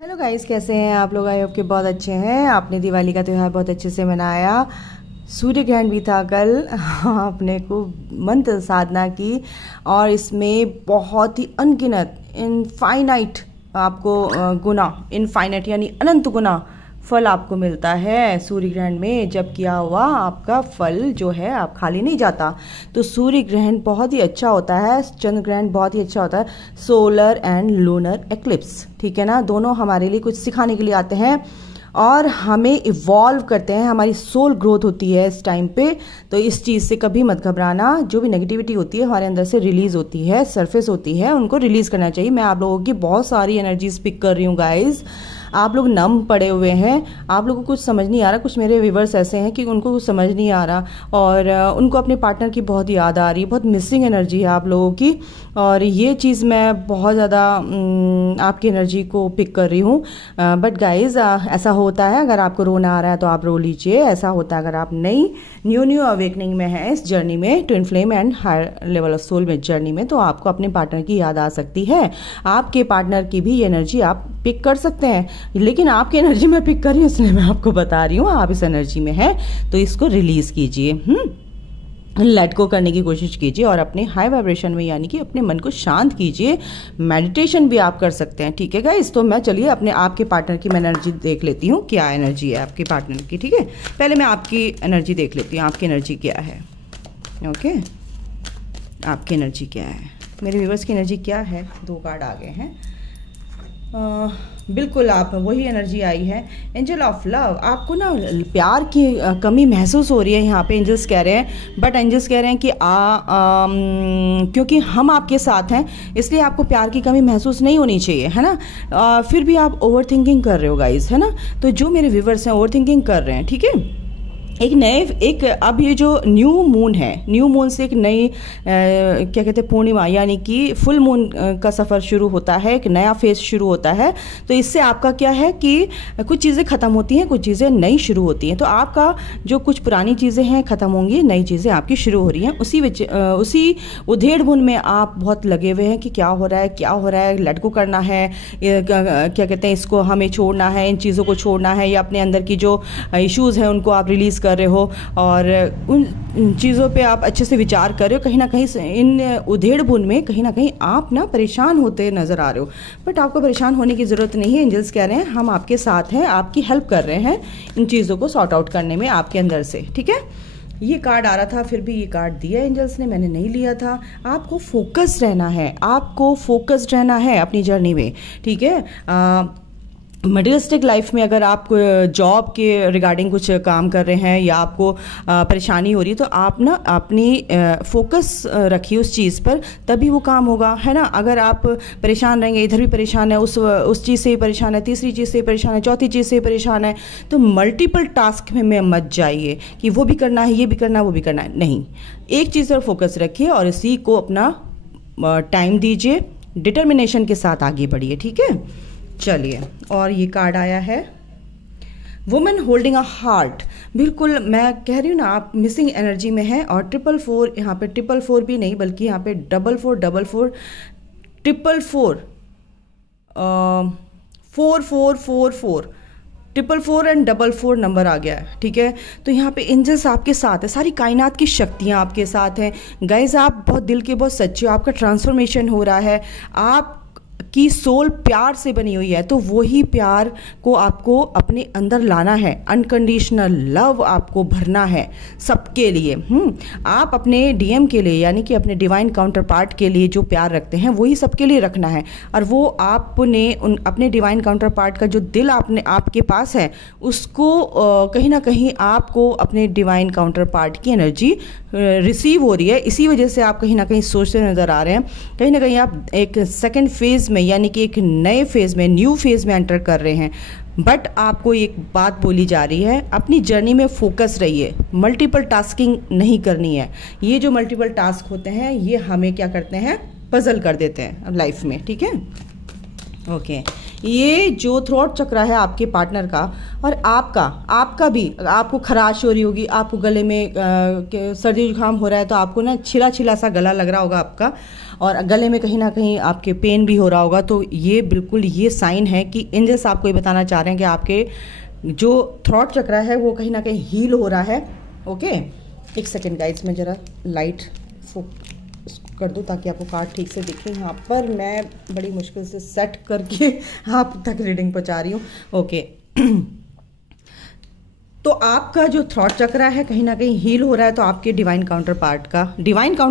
Hello guys, कैसे हैं आप लोग? आई होप के बहुत अच्छे हैं। आपने दिवाली का त्यौहार बहुत अच्छे से मनाया। सूर्य ग्रहण भी था कल। आपने को मंत्र साधना की और इसमें बहुत ही अनगिनत इनफाइनाइट आपको गुना, इनफाइनाइट यानी अनंत गुना फल आपको मिलता है। सूर्य ग्रहण में जब किया हुआ आपका फल जो है आप खाली नहीं जाता। तो सूर्य ग्रहण बहुत ही अच्छा होता है, चंद्र ग्रहण बहुत ही अच्छा होता है। सोलर एंड लूनर एक्लिप्स, ठीक है ना, दोनों हमारे लिए कुछ सिखाने के लिए आते हैं और हमें इवॉल्व करते हैं। हमारी सोल ग्रोथ होती है इस टाइम पे। तो इस चीज़ से कभी मत घबराना। जो भी नेगेटिविटी होती है हमारे अंदर से रिलीज होती है, सरफेस होती है, उनको रिलीज करना चाहिए। मैं आप लोगों की बहुत सारी एनर्जीज पिक कर रही हूँ गाइज। आप लोग नम पड़े हुए हैं, आप लोगों को कुछ समझ नहीं आ रहा। कुछ मेरे व्यूवर्स ऐसे हैं कि उनको कुछ समझ नहीं आ रहा और उनको अपने पार्टनर की बहुत याद आ रही है, बहुत मिसिंग एनर्जी है आप लोगों की। और ये चीज़ मैं बहुत ज़्यादा आपकी एनर्जी को पिक कर रही हूँ। बट गाइज ऐसा होता है, अगर आपको रोना आ रहा है तो आप रो लीजिए। ऐसा होता है अगर आप न्यू अवेकनिंग में हैं इस जर्नी में, twin flame and higher level of soul में जर्नी में, तो आपको अपने पार्टनर की याद आ सकती है। आपके पार्टनर की भी एनर्जी आप पिक कर सकते हैं, लेकिन आपकी एनर्जी में पिक कर रही हूँ इसलिए मैं आपको बता रही हूँ। आप इस एनर्जी में हैं तो इसको रिलीज कीजिए, लेट गो करने की कोशिश कीजिए और अपने हाई वाइब्रेशन में यानी कि अपने मन को शांत कीजिए। मेडिटेशन भी आप कर सकते हैं, ठीक है गाइस। तो मैं चलिए अपने आपके पार्टनर की मैं एनर्जी देख लेती हूँ, क्या एनर्जी है आपके पार्टनर की, ठीक है। पहले मैं आपकी एनर्जी देख लेती हूँ, आपकी एनर्जी क्या है। ओके, आपकी एनर्जी क्या है, मेरे व्यूवर्स की एनर्जी क्या है। 2 कार्ड आ गए हैं। बिल्कुल आप वही एनर्जी आई है, एंजल ऑफ लव। आपको ना प्यार की कमी महसूस हो रही है यहाँ पे, एंजल्स कह रहे हैं। बट एंजल्स कह रहे हैं कि क्योंकि हम आपके साथ हैं इसलिए आपको प्यार की कमी महसूस नहीं होनी चाहिए, है ना। फिर भी आप ओवर थिंकिंग कर रहे हो गाइज, है ना। तो जो मेरे व्यूवर्स हैं ओवर थिंकिंग कर रहे हैं, ठीक है। एक अब ये जो न्यू मून है, न्यू मून से एक नई क्या कहते हैं पूर्णिमा यानी कि फुल मून का सफ़र शुरू होता है, एक नया फेज शुरू होता है। तो इससे आपका क्या है कि कुछ चीज़ें ख़त्म होती हैं, कुछ चीज़ें नई शुरू होती हैं। तो आपका जो कुछ पुरानी चीज़ें हैं ख़त्म होंगी, नई चीज़ें आपकी शुरू हो रही हैं। उसी उधेड़ बुन में आप बहुत लगे हुए हैं कि क्या हो रहा है, क्या हो रहा है, लेट गो करना है, क्या कहते हैं, इसको हमें छोड़ना है, इन चीज़ों को छोड़ना है, या अपने अंदर की जो इश्यूज़ हैं उनको आप रिलीज़ कर रहे हो और उन चीज़ों पे आप अच्छे से विचार कर रहे हो। कहीं ना कहीं इन उधेड़ बुन में कहीं ना कहीं आप ना परेशान होते नजर आ रहे हो। बट आपको परेशान होने की ज़रूरत नहीं है। एंजल्स कह रहे हैं हम आपके साथ हैं, आपकी हेल्प कर रहे हैं इन चीज़ों को सॉर्ट आउट करने में आपके अंदर से, ठीक है। ये कार्ड आ रहा था, फिर भी ये कार्ड दिया एंजल्स ने, मैंने नहीं लिया था। आपको फोकस रहना है, आपको फोकस्ड रहना है अपनी जर्नी में, ठीक है। मटेरियलिस्टिक लाइफ में अगर आप जॉब के रिगार्डिंग कुछ काम कर रहे हैं या आपको परेशानी हो रही है तो आप ना अपनी फोकस रखिए उस चीज़ पर, तभी वो काम होगा, है ना। अगर आप परेशान रहेंगे, इधर भी परेशान है, उस चीज़ से ही परेशान है, तीसरी चीज़ से ही परेशान है, चौथी चीज़ से ही परेशान है, तो मल्टीपल टास्क में मत जाइए कि वो भी करना है, ये भी करना है, वो भी करना है। नहीं, एक चीज़ पर फोकस रखिए और इसी को अपना टाइम दीजिए, डिटर्मिनेशन के साथ आगे बढ़िए, ठीक है। चलिए, और ये कार्ड आया है वुमेन होल्डिंग अ हार्ट। बिल्कुल मैं कह रही हूँ ना, आप मिसिंग एनर्जी में हैं। और 444 यहाँ पे 444 भी नहीं बल्कि यहाँ पे 4444 444 4444 444 एंड 44 नंबर आ गया है, ठीक है। तो यहाँ पे एंजल्स आपके साथ है, सारी कायनात की शक्तियाँ आपके साथ हैं गाइज। आप बहुत दिल के बहुत सच्चे हो, आपका ट्रांसफॉर्मेशन हो रहा है, आप की सोल प्यार से बनी हुई है। तो वही प्यार को आपको अपने अंदर लाना है, अनकंडीशनल लव आपको भरना है सबके लिए। आप अपने डीएम के लिए यानी कि अपने डिवाइन काउंटर पार्ट के लिए जो प्यार रखते हैं वही सबके लिए रखना है। और वो आपने अपने डिवाइन काउंटर पार्ट का जो दिल आपके पास है उसको कहीं ना कहीं आपको अपने डिवाइन काउंटर पार्ट की एनर्जी रिसीव हो रही है। इसी वजह से आप कहीं ना कहीं सोचते नज़र आ रहे हैं, कहीं ना कहीं आप एक सेकेंड फेज में यानी कि एक नए फेज में, न्यू फेज में एंटर कर रहे हैं। बट आपको एक बात बोली जा रही है, अपनी जर्नी में फोकस रहिए, मल्टीपल टास्किंग नहीं करनी है। ये जो मल्टीपल टास्क होते हैं ये हमें क्या करते हैं, पजल कर देते हैं लाइफ में, ठीक है। ओके, ये जो थ्रोट चक्र है आपके पार्टनर का और आपका भी, आपको खराश हो रही होगी, आपको गले में सर्दी जुकाम हो रहा है तो आपको ना छिला छिला सा गला लग रहा होगा आपका, और गले में कहीं ना कहीं आपके पेन भी हो रहा होगा। तो ये बिल्कुल ये साइन है कि एंजल्स आपको ये बताना चाह रहे हैं कि आपके जो थ्रोट चक्र है वो कहीं ना कहीं हील हो रहा है। ओके, एक सेकेंड गाइस, मैं ज़रा लाइट कर दूं ताकि आपको कार्ड ठीक से दिखे। यहाँ पर मैं बड़ी मुश्किल से सेट करके आप तक रीडिंग पहुँचा रही हूँ। ओके तो आपका जो थ्रोट चक्र है कहीं ना कहीं हील हो रहा है, तो आपके डिवाइन काउंटर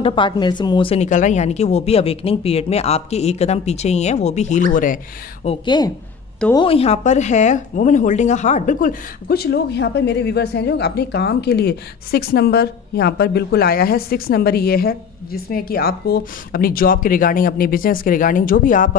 पार्ट मेरे से मुंह से निकल रहा है, यानी कि वो भी अवेकनिंग पीरियड में आपके एक कदम पीछे ही है, वो भी हील हो रहे हैं। ओके, तो यहाँ पर है वुमेन होल्डिंग अ हार्ट। बिल्कुल कुछ लोग यहाँ पर मेरे व्यूवर्स हैं जो अपने काम के लिए 6 नंबर यहाँ पर बिल्कुल आया है। 6 नंबर ये है जिसमें कि आपको अपनी जॉब के रिगार्डिंग, अपने बिजनेस के रिगार्डिंग, जो भी आप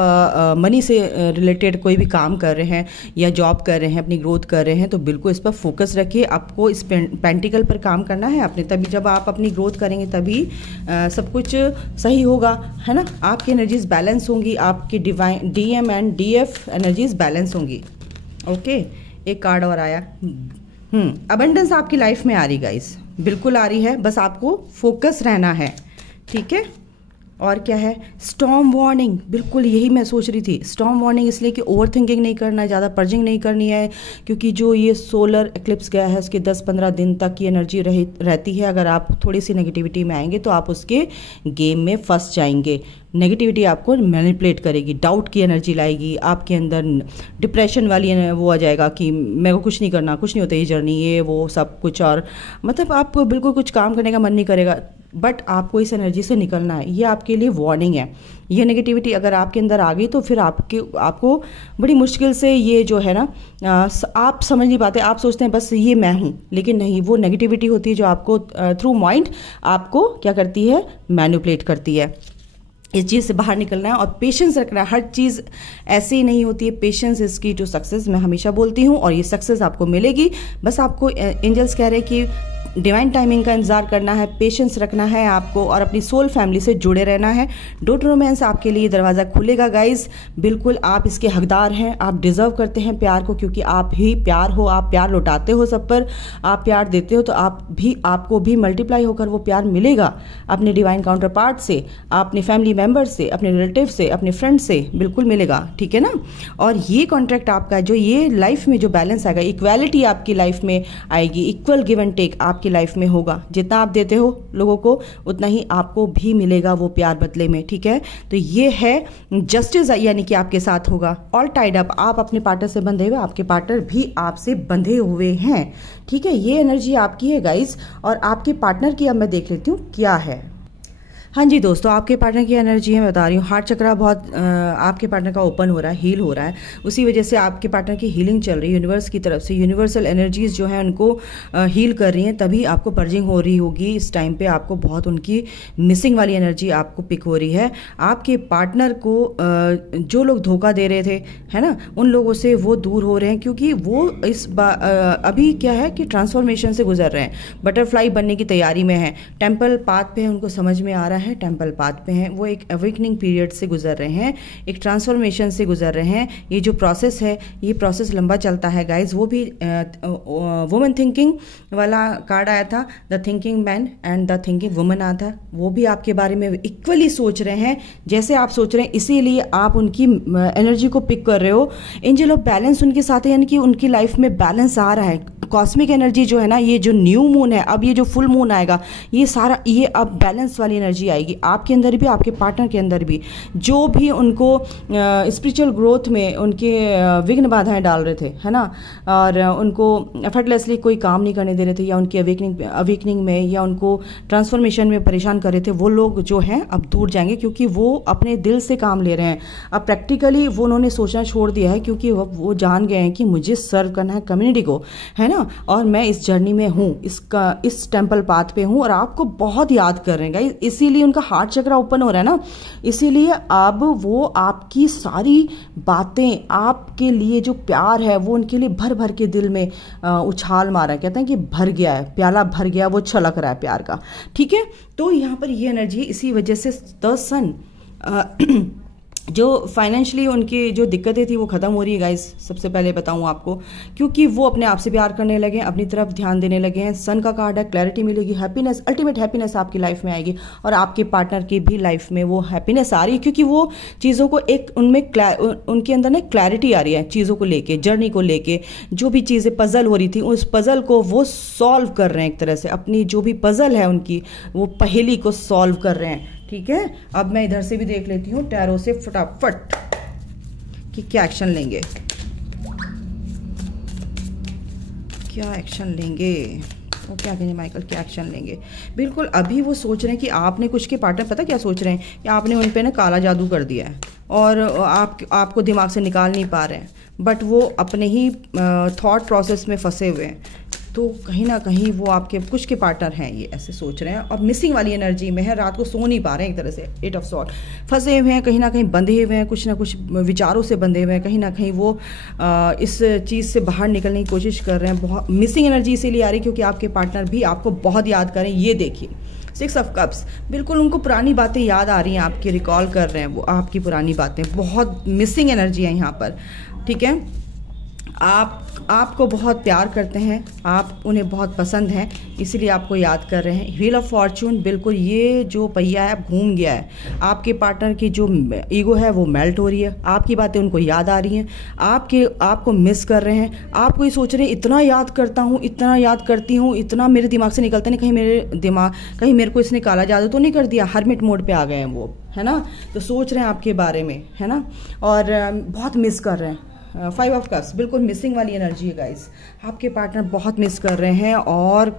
मनी से रिलेटेड कोई भी काम कर रहे हैं या जॉब कर रहे हैं, अपनी ग्रोथ कर रहे हैं, तो बिल्कुल इस पर फोकस रखिए। आपको इस पेंटिकल पर काम करना है अपने, तभी जब आप अपनी ग्रोथ करेंगे तभी सब कुछ सही होगा, है ना। आपकी एनर्जीज बैलेंस होंगी, आपकी divine DM and DF energies balance होंगी। ओके, एक कार्ड और आया। अबंडेंस आपकी लाइफ में आ रही गाइस, बिल्कुल आ रही है, बस आपको फोकस रहना है, ठीक है। और क्या है, स्टॉर्म वार्निंग। बिल्कुल यही मैं सोच रही थी, स्टॉर्म वार्निंग इसलिए कि ओवर थिंकिंग नहीं करना है, ज़्यादा पर्जिंग नहीं करनी है, क्योंकि जो ये सोलर एक्लिप्स गया है उसके 10-15 दिन तक की एनर्जी रहती है। अगर आप थोड़ी सी नेगेटिविटी में आएंगे तो आप उसके गेम में फंस जाएंगे। नेगेटिविटी आपको मैनिपुलेट करेगी, डाउट की एनर्जी लाएगी आपके अंदर, डिप्रेशन वाली वो आ जाएगा कि मेरे को कुछ नहीं करना, कुछ नहीं होता ये जर्नी, ये वो सब कुछ, और मतलब आपको बिल्कुल कुछ काम करने का मन नहीं करेगा। बट आपको इस एनर्जी से निकलना है, ये आपके लिए वार्निंग है। ये नेगेटिविटी अगर आपके अंदर आ गई तो फिर आपको बड़ी मुश्किल से ये जो है ना आप समझ नहीं पाते, आप सोचते हैं बस ये मैं हूँ, लेकिन नहीं, वो नेगेटिविटी होती है जो आपको थ्रू माइंड आपको क्या करती है, मैनिपुलेट करती है। इस चीज़ से बाहर निकलना है और पेशेंस रखना है। हर चीज़ ऐसे ही नहीं होती है, पेशेंस इज की टू सक्सेस, मैं हमेशा बोलती हूँ, और ये सक्सेस आपको मिलेगी। बस आपको एंजल्स कह रहे हैं कि डिवाइन टाइमिंग का इंतजार करना है, पेशेंस रखना है आपको, और अपनी सोल फैमिली से जुड़े रहना है। डॉट रोमांस आपके लिए दरवाज़ा खुलेगा गाइज, बिल्कुल आप इसके हकदार हैं, आप डिजर्व करते हैं प्यार को, क्योंकि आप ही प्यार हो, आप प्यार लौटाते हो सब पर, आप प्यार देते हो, तो आपको भी मल्टीप्लाई होकर वो प्यार मिलेगा अपने डिवाइन काउंटर पार्ट से, अपने फैमिली मेम्बर से, अपने रिलेटिव से, अपने फ्रेंड से, बिल्कुल मिलेगा, ठीक है ना। और ये कॉन्ट्रैक्ट आपका जो ये लाइफ में जो बैलेंस आएगा, इक्वालिटी आपकी लाइफ में आएगी, इक्वल गिव एंड टेक आपकी लाइफ में होगा। जितना आप देते हो लोगों को उतना ही आपको भी मिलेगा वो प्यार बदले में, ठीक है। तो ये है जस्टिस, यानी कि आपके साथ होगा। ऑल टाइड अप, आप अपने पार्टनर से बंधे हुए, आपके पार्टनर भी आपसे बंधे हुए हैं, ठीक है। ये एनर्जी आपकी है गाइस, और आपके पार्टनर की अब मैं देख लेती हूँ क्या है। हाँ जी दोस्तों, आपके पार्टनर की एनर्जी है, मैं बता रही हूँ। हार्ट चक्रा बहुत आपके पार्टनर का ओपन हो रहा है, हील हो रहा है, उसी वजह से आपके पार्टनर की हीलिंग चल रही है यूनिवर्स की तरफ से। यूनिवर्सल एनर्जीज जो है उनको हील कर रही हैं, तभी आपको पर्जिंग हो रही होगी इस टाइम पे। आपको बहुत उनकी मिसिंग वाली एनर्जी आपको पिक हो रही है। आपके पार्टनर को जो लोग धोखा दे रहे थे, है ना, उन लोगों से वो दूर हो रहे हैं, क्योंकि वो अभी क्या है कि ट्रांसफॉर्मेशन से गुजर रहे हैं, बटरफ्लाई बनने की तैयारी में है, टेम्पल पाथ पे उनको समझ में आ रहा है, टेम्पल पाथ पे हैं वो, एक अवेकनिंग पीरियड से गुजर रहे हैं, एक ट्रांसफॉर्मेशन से गुजर रहे हैं। ये जो प्रोसेस है, ये प्रोसेस लंबा चलता है गाइज। वो भी वुमन थिंकिंग वाला कार्ड आया था, the thinking man and the thinking woman आया था, वो भी आपके बारे में इक्वली सोच रहे हैं जैसे आप सोच रहे हैं, इसीलिए आप उनकी एनर्जी को पिक कर रहे हो। एंजल ऑफ बैलेंस उनके साथ है, यानी कि उनकी लाइफ में बैलेंस आ रहा है। कॉस्मिक एनर्जी जो है ना, ये जो न्यू मून है, अब ये जो फुल मून आएगा, ये सारा ये अब बैलेंस वाली एनर्जी आएगी आपके अंदर भी, आपके पार्टनर के अंदर भी। जो भी उनको स्पिरिचुअल ग्रोथ में उनके विघ्न बाधाएं डाल रहे थे, है ना, और उनको एफर्टलेसली कोई काम नहीं करने दे रहे थे, या उनकी अवेकनिंग में या उनको ट्रांसफॉर्मेशन में परेशान कर रहे थे, वो लोग जो हैं अब दूर जाएंगे, क्योंकि वो अपने दिल से काम ले रहे हैं। अब प्रैक्टिकली वो उन्होंने सोचना छोड़ दिया है, क्योंकि वो जान गए हैं कि मुझे सर्व करना है कम्युनिटी को, है ना, और मैं इस जर्नी में हूँ, इस टेम्पल पाथ पे हूँ, और आपको बहुत याद कर रहे हैं गाइस। इसीलिए उनका हार्ट चक्र ओपन हो रहा है ना, इसीलिए अब वो आपकी सारी बातें, आपके लिए जो प्यार है वो उनके लिए भर भर के दिल में उछाल मारा है। कहते हैं कि भर गया है, प्याला भर गया, वो छलक रहा है प्यार का, ठीक है। तो यहाँ पर ये एनर्जी, इसी वजह से द सन जो फाइनेंशियली उनकी जो दिक्कतें थी वो ख़त्म हो रही है गाइस, सबसे पहले बताऊं आपको, क्योंकि वो अपने आप से प्यार करने लगे हैं, अपनी तरफ ध्यान देने लगे हैं। सन का कार्ड है, क्लैरिटी मिलेगी, हैप्पीनेस, अल्टीमेट हैप्पीनेस आपकी लाइफ में आएगी और आपके पार्टनर की भी लाइफ में वो हैप्पीनेस आ रही है, क्योंकि वो चीज़ों को एक उनके अंदर ना क्लैरिटी आ रही है चीज़ों को लेके, जर्नी को लेके। जो भी चीज़ें पजल हो रही थी उस पजल को वो सॉल्व कर रहे हैं, एक तरह से अपनी जो भी पजल है उनकी वो पहेली को सॉल्व कर रहे हैं। ठीक है, अब मैं इधर से भी देख लेती हूँ टैरो से फटाफट कि क्या एक्शन लेंगे, क्या एक्शन लेंगे, वो क्या कहेंगे माइकल, क्या एक्शन लेंगे। बिल्कुल अभी वो सोच रहे हैं कि आपने कुछ के पार्टनर पता क्या सोच रहे हैं कि आपने उन पे ना काला जादू कर दिया है और आपको दिमाग से निकाल नहीं पा रहे हैं, बट वो अपने ही थॉट प्रोसेस में फंसे हुए हैं। तो कहीं ना कहीं वो आपके कुछ के पार्टनर हैं, ये ऐसे सोच रहे हैं और मिसिंग वाली एनर्जी में है, रात को सो नहीं पा रहे हैं, एक तरह से 8 ऑफ सॉर्ड फंसे हुए हैं, कहीं ना कहीं बंधे हुए हैं, कुछ ना कुछ विचारों से बंधे हुए हैं, कहीं ना कहीं वो इस चीज़ से बाहर निकलने की कोशिश कर रहे हैं। बहुत मिसिंग एनर्जी इसीलिए आ रही है क्योंकि आपके पार्टनर भी आपको बहुत याद करें। ये देखिए 6 ऑफ कप्स, बिल्कुल उनको पुरानी बातें याद आ रही हैं, आपकी रिकॉल कर रहे हैं वो आपकी पुरानी बातें। बहुत मिसिंग एनर्जी है यहाँ पर। ठीक है, आपको बहुत प्यार करते हैं, आप उन्हें बहुत पसंद हैं, इसीलिए आपको याद कर रहे हैं। व्हील ऑफ फॉर्चून, बिल्कुल ये जो पहिया है घूम गया है, आपके पार्टनर की जो ईगो है वो मेल्ट हो रही है, आपकी बातें उनको याद आ रही हैं, आपको मिस कर रहे हैं, आपको ये सोच रहे हैं इतना याद करता हूँ, इतना याद करती हूँ, इतना मेरे दिमाग से निकलता नहीं, कहीं मेरे को इसने काला जादू तो नहीं कर दिया, हरमिट मोड पे आ गए हैं वो, है ना। तो सोच रहे हैं आपके बारे में, है ना, और बहुत मिस कर रहे हैं। 5 ऑफ कप्स, बिल्कुल मिसिंग वाली एनर्जी है गाइस, आपके पार्टनर बहुत मिस कर रहे हैं और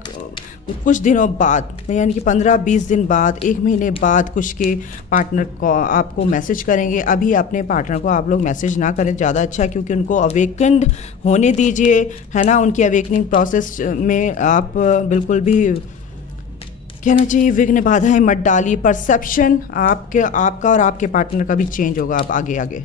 कुछ दिनों बाद, यानी कि 15-20 दिन बाद, 1 महीने बाद कुछ के पार्टनर को आपको मैसेज करेंगे। अभी अपने पार्टनर को आप लोग मैसेज ना करें, ज़्यादा अच्छा है, क्योंकि उनको अवेकेंड होने दीजिए, है ना। उनकी अवेकनिंग प्रोसेस में आप बिल्कुल भी कहना चाहिए विघ्न बाधाएं मत डालिए। परसेप्शन आपका और आपके पार्टनर का भी चेंज होगा। आप आगे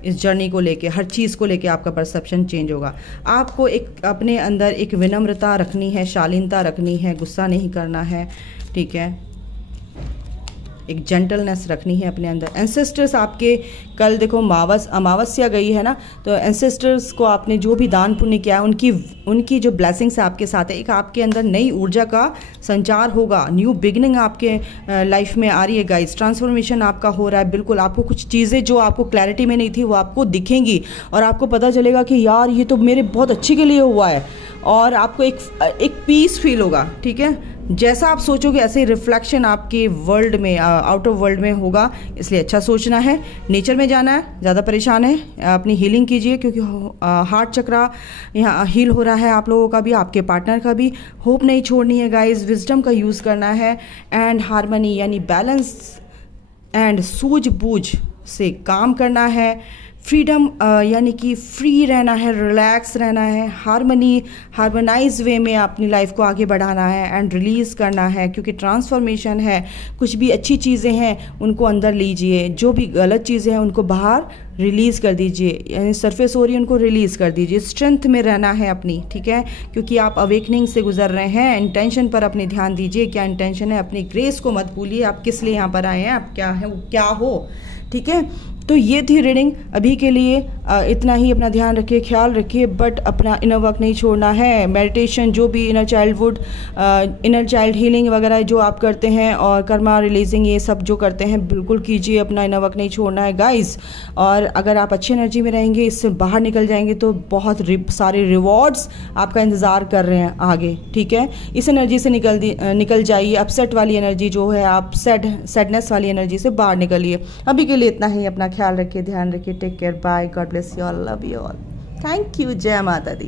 इस जर्नी को लेके, हर चीज़ को लेके आपका परसेप्शन चेंज होगा। आपको एक अपने अंदर एक विनम्रता रखनी है, शालीनता रखनी है, गुस्सा नहीं करना है। ठीक है, एक जेंटलनेस रखनी है अपने अंदर। एंसेस्टर्स आपके, कल देखो अमावस्या गई है ना, तो एंसेस्टर्स को आपने जो भी दान पुण्य किया है उनकी जो ब्लेसिंग्स आपके साथ है, एक आपके अंदर नई ऊर्जा का संचार होगा, न्यू बिगिनिंग आपके लाइफ में आ रही है गाइस। ट्रांसफॉर्मेशन आपका हो रहा है, बिल्कुल आपको कुछ चीज़ें जो आपको क्लैरिटी में नहीं थी वो आपको दिखेंगी और आपको पता चलेगा कि यार ये तो मेरे बहुत अच्छे के लिए हुआ है, और आपको एक पीस फील होगा। ठीक है, जैसा आप सोचोगे ऐसे रिफ्लेक्शन आपके वर्ल्ड में, आउट ऑफ वर्ल्ड में होगा, इसलिए अच्छा सोचना है। नेचर में जाना है, ज़्यादा परेशान है, अपनी हीलिंग कीजिए, क्योंकि हार्ट चक्रा यहाँ हील हो रहा है, आप लोगों का भी, आपके पार्टनर का भी। होप नहीं छोड़नी है गाइस, विजडम का यूज़ करना है, एंड हार्मनी यानी बैलेंस एंड सूझबूझ से काम करना है। फ्रीडम यानी कि फ्री रहना है, रिलैक्स रहना है, हार्मोनाइज वे में अपनी लाइफ को आगे बढ़ाना है एंड रिलीज़ करना है, क्योंकि ट्रांसफॉर्मेशन है। कुछ भी अच्छी चीज़ें हैं उनको अंदर लीजिए, जो भी गलत चीज़ें हैं उनको बाहर रिलीज़ कर दीजिए, यानी सरफेस हो रही है उनको रिलीज़ कर दीजिए। स्ट्रेंथ में रहना है अपनी, ठीक है, क्योंकि आप अवेकनिंग से गुजर रहे हैं। इंटेंशन पर अपने ध्यान दीजिए, क्या इंटेंशन है, अपनी ग्रेस को मत भूलिए, आप किस लिए यहाँ पर आए हैं, आप क्या है, क्या हो। ठीक है, तो ये थी रीडिंग अभी के लिए। इतना ही, अपना ध्यान रखिए, ख्याल रखिए, बट अपना इनर वर्क नहीं छोड़ना है। मेडिटेशन, जो भी इनर चाइल्ड हीलिंग वगैरह जो आप करते हैं, और कर्मा रिलीजिंग, ये सब जो करते हैं बिल्कुल कीजिए, अपना इनर वर्क नहीं छोड़ना है गाइस। और अगर आप अच्छी एनर्जी में रहेंगे, इससे बाहर निकल जाएंगे, तो बहुत सारे रिवॉर्ड्स आपका इंतज़ार कर रहे हैं आगे। ठीक है, इस एनर्जी से निकल जाइए। अपसेट वाली एनर्जी जो है, आप सैडनेस वाली एनर्जी से बाहर निकलिए। अभी के लिए इतना ही, अपना ख्याल रखिए, ध्यान रखिए, take care, bye, God bless you all, love you all, thank you, जय माता दी।